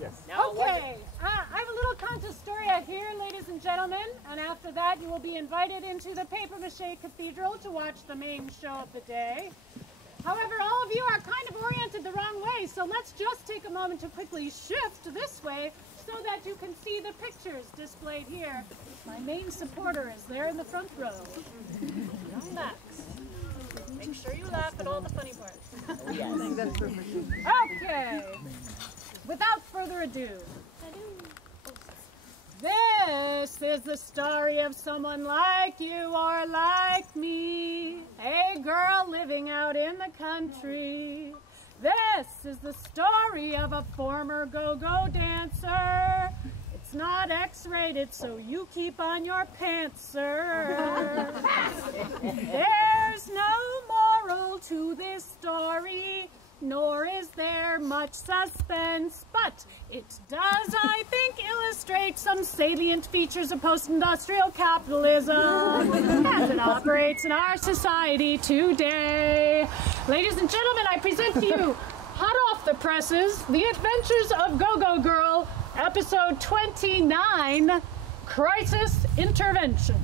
Yes. Okay, I have a little Cantastoria here, ladies and gentlemen, and after that you will be invited into the papier-mâché cathedral to watch the main show of the day. However, all of you are kind of oriented the wrong way, so let's just take a moment to quickly shift this way so that you can see the pictures displayed here. My main supporter is there in the front row. Young Max. Make sure you laugh at all the funny parts. Okay. Without further ado, this is the story of someone like you or like me, a girl living out in the country. This is the story of a former go-go dancer. It's not X-rated, so you keep on your pants, sir. There's no moral to this story, nor is there much suspense, but it does, I think, illustrate some salient features of post-industrial capitalism as it operates in our society today. Ladies and gentlemen, I present to you, hot off the presses, The Adventures of Go-Go Girl, episode 29, Crisis Intervention.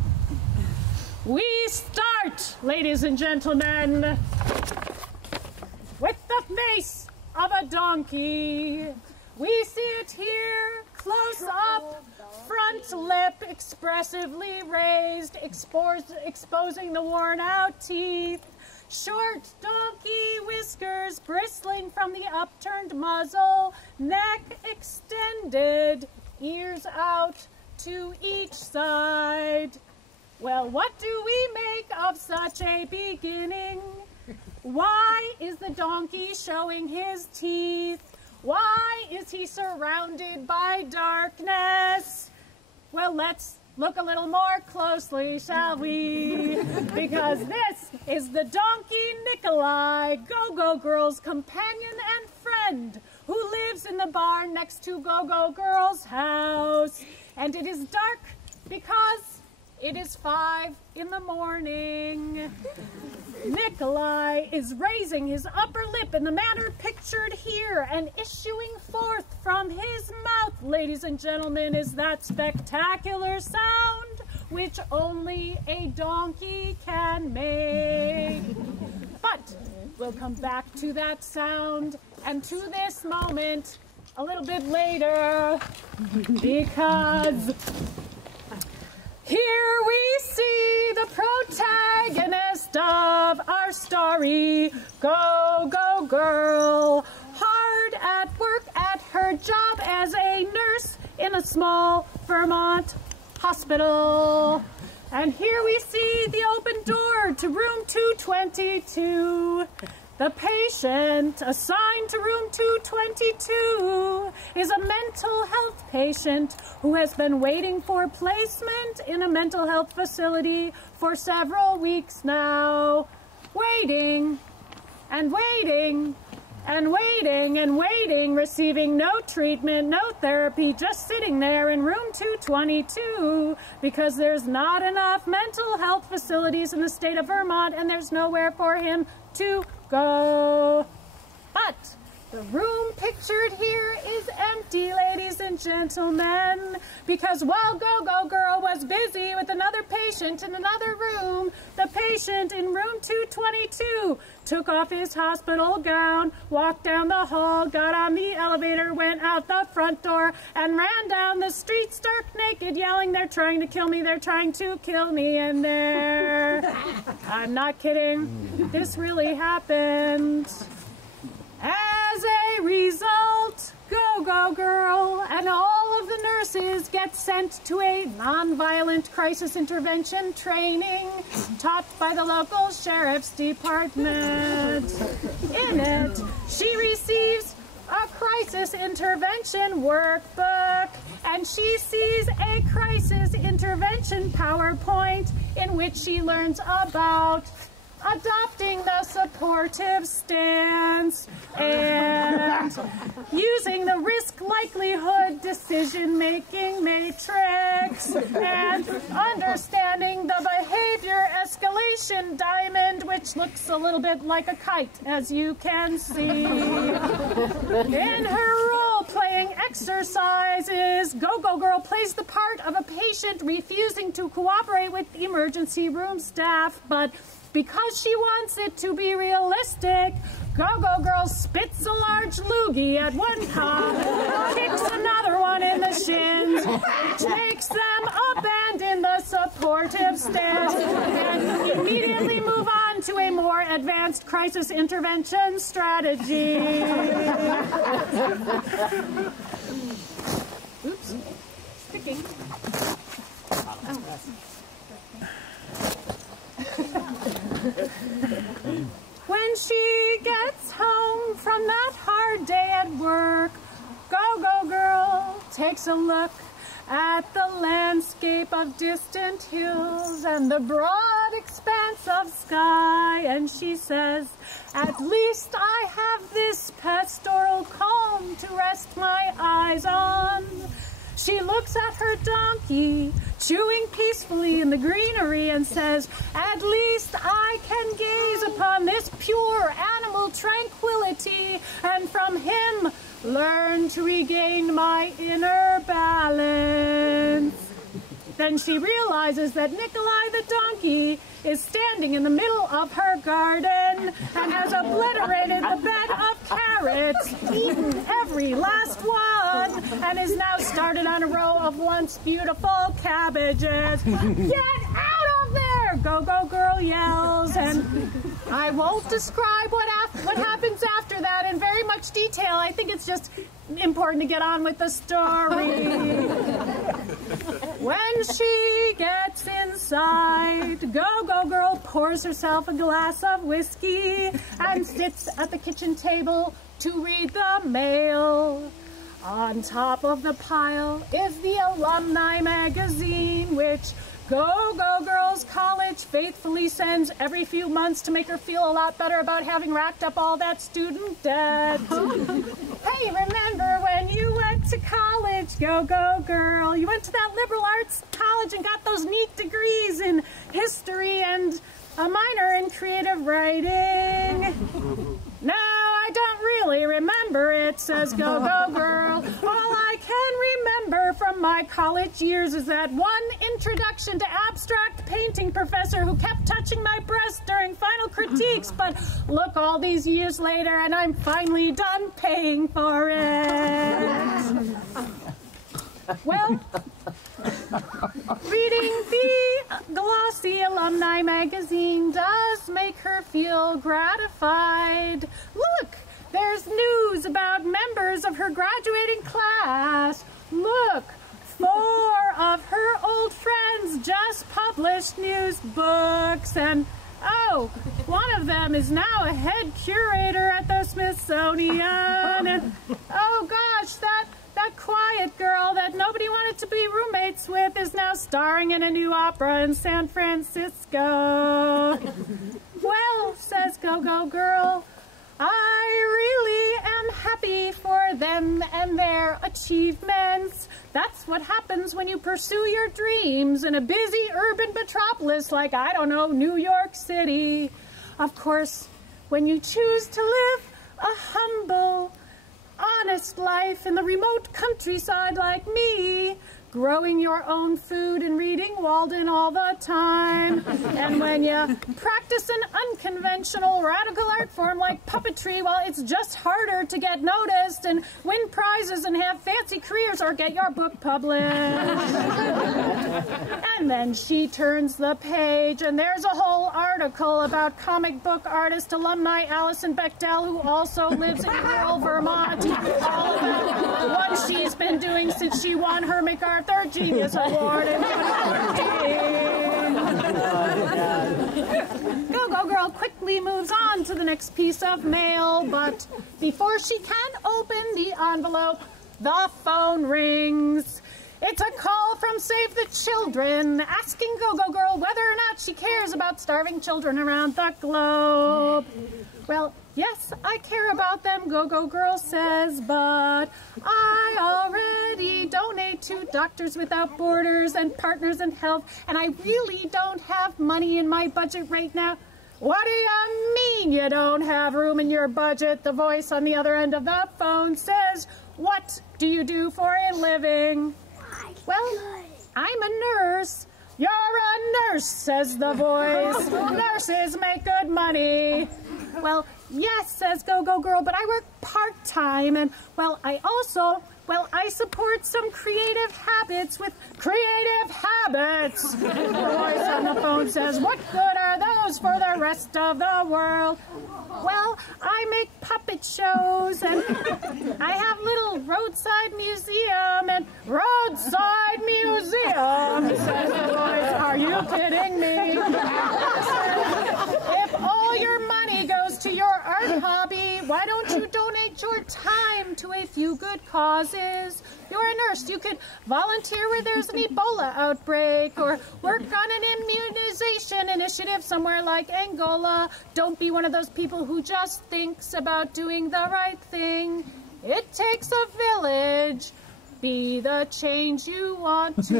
We start, ladies and gentlemen, with the face of a donkey. We see it here, close up, front lip expressively raised, exposing the worn out teeth. Short donkey whiskers bristling from the upturned muzzle, neck extended, ears out to each side. Well, what do we make of such a beginning? Why is the donkey showing his teeth? Why is he surrounded by darkness? Well, let's look a little more closely, shall we? Because this is the donkey Nikolai, Go-Go Girl's companion and friend, who lives in the barn next to Go-Go Girl's house. And it is dark because it is 5 in the morning. Nikolai is raising his upper lip in the manner pictured here, and issuing forth from his mouth, ladies and gentlemen, is that spectacular sound which only a donkey can make. But we'll come back to that sound and to this moment a little bit later, because here we see the protagonist of our story, Go-Go Girl, hard at work at her job as a nurse in a small Vermont hospital. And here we see the open door to room 222. The patient assigned to room 222 is a mental health patient who has been waiting for placement in a mental health facility for several weeks now. Waiting and waiting and waiting and waiting, receiving no treatment, no therapy, just sitting there in room 222 because there's not enough mental health facilities in the state of Vermont and there's nowhere for him to go. But the room pictured here is empty, ladies and gentlemen, because while Go-Go Girl was busy with another patient in another room, the patient in room 222 took off his hospital gown, walked down the hall, got on the elevator, went out the front door, and ran down the street stark naked, yelling, "They're trying to kill me, they're trying to kill me in there." I'm not kidding. This really happened. As a result, Go-Go Girl and all of the nurses get sent to a nonviolent crisis intervention training taught by the local sheriff's department. In it, she receives a crisis intervention workbook, and she sees a crisis intervention PowerPoint in which she learns about adopting the supportive stance and using the risk-likelihood decision-making matrix and understanding the behavior escalation diamond, which looks a little bit like a kite, as you can see. In her role-playing exercises. Go-Go Girl plays the part of a patient refusing to cooperate with the emergency room staff, but because she wants it to be realistic, Go-Go Girl spits a large loogie at one cop, kicks another one in the shins, which makes them abandon the supportive stance and immediately move on to a more advanced crisis intervention strategy. Oops, sticking. When she gets home from that hard day at work, Go-Go Girl takes a look at the landscape of distant hills and the broad expanse of sky, and she says, "At least I have this pastoral calm to rest my eyes on." She looks at her donkey, chewing peacefully in the greenery, and says, "At least I can gaze upon this pure animal tranquility, and from him learn to regain my inner balance." Then she realizes that Nikolai the donkey is standing in the middle of her garden and has obliterated the bed of carrots, eaten every last one, and is now started on a row of once beautiful cabbages. "Get out of there!" Go-Go Girl yells, and I won't describe what happens after that in very much detail. I think it's just important to get on with the story. When she gets inside, Go-Go Girl pours herself a glass of whiskey and sits at the kitchen table to read the mail. On top of the pile is the alumni magazine, which Go-Go Girls College faithfully sends every few months to make her feel a lot better about having racked up all that student debt. "Hey, remember when you went to college, Go-Go Girl? You went to that liberal arts college and got those neat degrees in history and a minor in creative writing." "No, I don't really remember it," says Go-Go Girl. "All I can remember from my college years is that one introduction to abstract painting professor who kept touching my breast during final critiques, but look, all these years later, and I'm finally done paying for it." Well, reading the glossy alumni magazine does make her feel gratified. Look, there's news about members of her graduating class. Look, 4 of her old friends just published news books, and oh, one of them is now a head curator at the Smithsonian, and oh gosh, that quiet girl that nobody wanted to be roommates with is now starring in a new opera in San Francisco. "Well," says Go-Go Girl, "I really am happy for them and their achievements. That's what happens when you pursue your dreams in a busy urban metropolis like, I don't know, New York City. Of course, when you choose to live a humble, honest life in the remote countryside like me, growing your own food and reading Walden all the time, and when you practice an unconventional radical art form like puppetry, well, it's just harder to get noticed and win prizes and have fancy careers or get your book published." And then she turns the page, and there's a whole article about comic book artist alumni Allison Bechdel, who also lives in rural Vermont, all about what she's been doing since she won her MacArthur Genius Award in 2013. Go-Go Girl quickly moves on to the next piece of mail, but before she can open the envelope, the phone rings. It's a call from Save the Children, asking Go-Go Girl whether or not she cares about starving children around the globe. Well, yes, I care about them, Go-Go Girl says, but I already donate to Doctors Without Borders and Partners in Health, and I really don't have money in my budget right now. What do you mean you don't have room in your budget? The voice on the other end of the phone says, What do you do for a living? Well, I'm a nurse. You're a nurse, says the voice. Nurses make good money. Well, yes, says Go-Go Girl, but I work part-time, and, well, I support some creative habits with creative habits. The voice on the phone says, what good are those for the rest of the world? Well, I make puppet shows, and I have little roadside museum, and roadside museum, says the voice. Are you kidding me? If all your money goes to your art hobby, why don't you donate your time to a few good causes? You're a nurse. You could volunteer where there's an Ebola outbreak or work on an immunization initiative somewhere like Angola. Don't be one of those people who just thinks about doing the right thing. It takes a village. Be the change you want to see.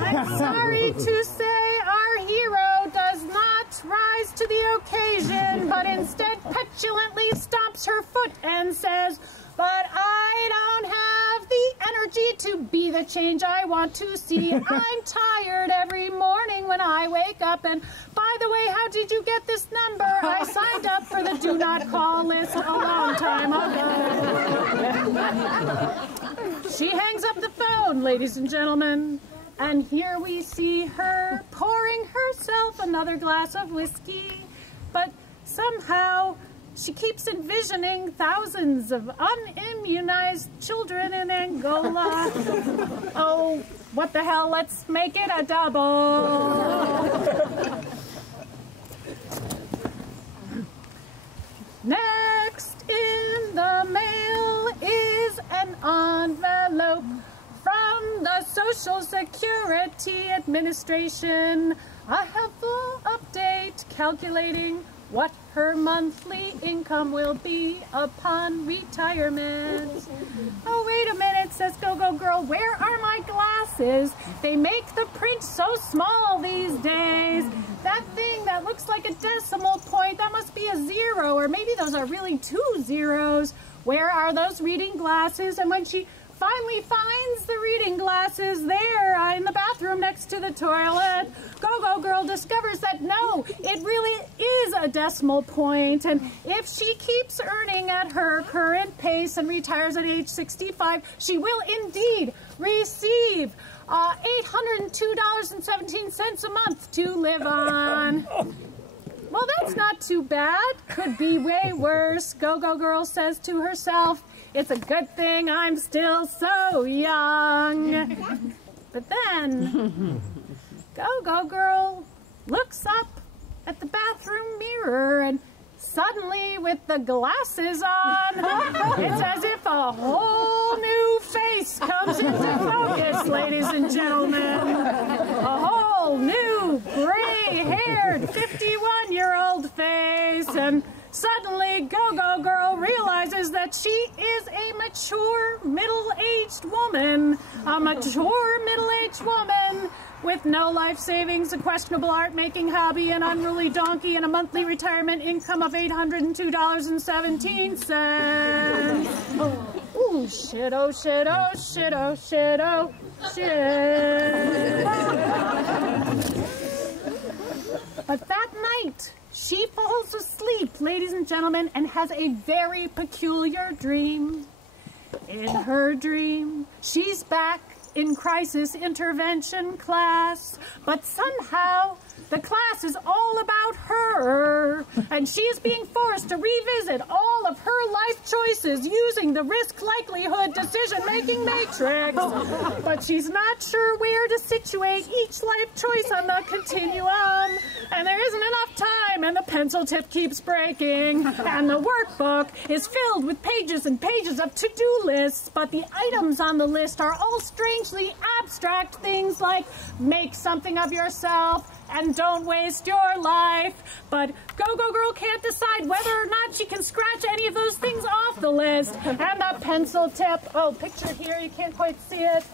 I'm sorry to say our hero does not rise to the occasion, but instead petulantly stomps her foot and says, but I don't have the energy to be the change I want to see. I'm tired every morning when I wake up. And by the way, how did you get this number? I signed up for the do not call list a long time ago. She hangs up the phone, ladies and gentlemen. And here we see her pouring herself another glass of whiskey. But somehow she keeps envisioning thousands of unimmunized children in Angola. Oh, what the hell, let's make it a double. Next in the mail is an envelope from the Social Security Administration. A helpful update calculating what her monthly income will be upon retirement. Oh, wait a minute, says Go-Go Girl. Where are my glasses? They make the print so small these days. That thing that looks like a decimal point, that must be a 0, or maybe those are really 2 zeros. Where are those reading glasses? And when she finally finds the reading glasses there in the bathroom next to the toilet, Go-Go Girl discovers that no, it really is a decimal point, and if she keeps earning at her current pace and retires at age 65, she will indeed receive $802.17 a month to live on. Well, that's not too bad. Could be way worse, Go-Go Girl says to herself. It's a good thing I'm still so young. But then, Go-Go Girl looks up at the bathroom mirror, and suddenly, with the glasses on, it's as if a whole new face comes into focus, ladies and gentlemen. A whole new gray-haired 51-year-old face, and suddenly, Go-Go Girl realizes that she is a mature, middle-aged woman. A mature, middle-aged woman with no life savings, a questionable art-making hobby, an unruly donkey, and a monthly retirement income of $802.17. Ooh, shit, oh, shit, oh, shit, oh, shit, oh, shit. But that night, she falls asleep, ladies and gentlemen, and has a very peculiar dream. In her dream, she's back in crisis intervention class, but somehow the class is all about her, and she is being forced to revisit all of her life choices using the risk-likelihood decision-making matrix. But she's not sure where to situate each life choice on the continuum, and there isn't enough time, and the pencil tip keeps breaking, and the workbook is filled with pages and pages of to-do lists, but the items on the list are all strangely abstract things like make something of yourself and don't waste your life. But Go-Go Girl can't decide whether or not she can scratch any of those things off the list. And the pencil tip, oh, pictured here, you can't quite see it.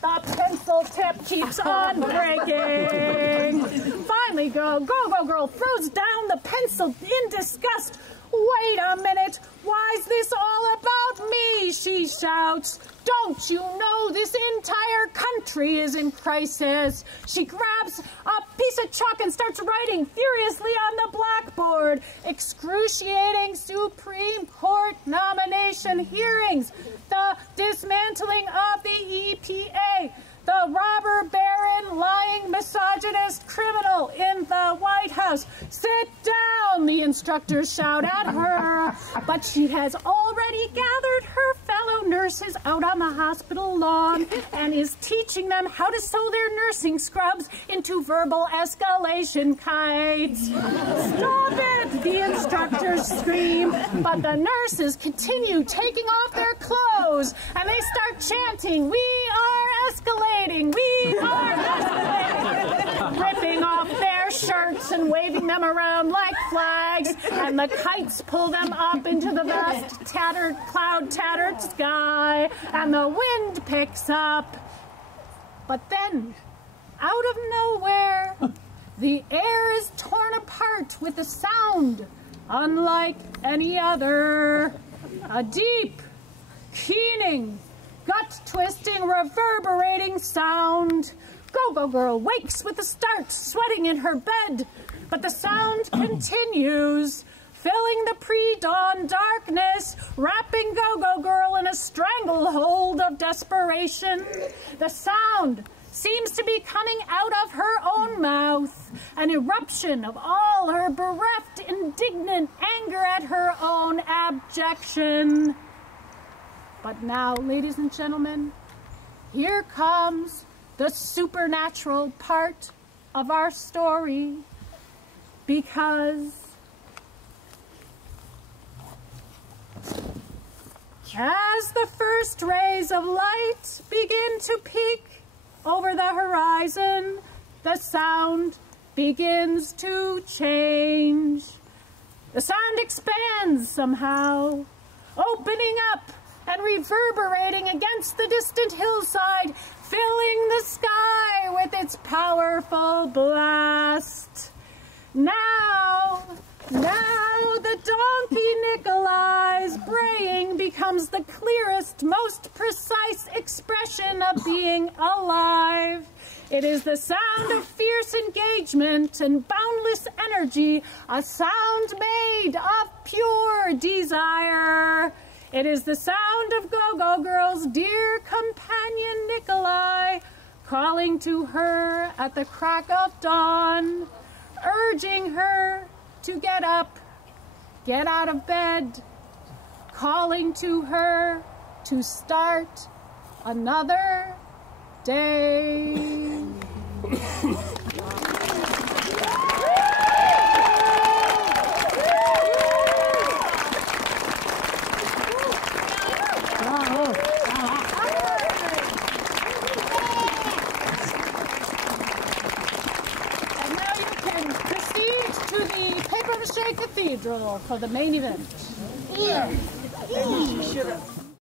The pencil tip keeps on breaking. Finally, Go-Go Girl throws down the pencil in disgust. Wait a minute, why's this all about me? She shouts. Don't you know this entire country is in crisis? She grabs a piece of chalk and starts writing furiously on the blackboard. Excruciating Supreme Court nomination hearings, the dismantling of the EPA, the robber baron, lying misogynist criminal in the White House. Sit down, the instructors shout at her. But she has already gathered her fellow nurses out on the hospital lawn and is teaching them how to sew their nursing scrubs into verbal escalation kites. Stop it, the instructors scream. But the nurses continue taking off their clothes and they start chanting, "We are escalating, we are escalating," ripping off their shirts and waving them around like flags, and the kites pull them up into the vast, cloud-tattered sky, and the wind picks up. But then, out of nowhere, the air is torn apart with a sound unlike any other. A deep, keening, gut-twisting, reverberating sound. Go-Go Girl wakes with a start, sweating in her bed. But the sound continues, filling the pre-dawn darkness, wrapping Go-Go Girl in a stranglehold of desperation. The sound seems to be coming out of her own mouth, an eruption of all her bereft, indignant anger at her own abjection. But now, ladies and gentlemen, here comes the supernatural part of our story, because as the first rays of light begin to peek over the horizon, the sound begins to change. The sound expands somehow, opening up and reverberating against the distant hillside, filling the sky with its powerful blast. Now the donkey Nikolai's braying becomes the clearest, most precise expression of being alive. It is the sound of fierce engagement and boundless energy, a sound made of pure desire. It is the sound of Go-Go Girl's dear companion Nikolai calling to her at the crack of dawn, urging her to get up, get out of bed, calling to her to start another day. Cathedral for the main event. Yeah.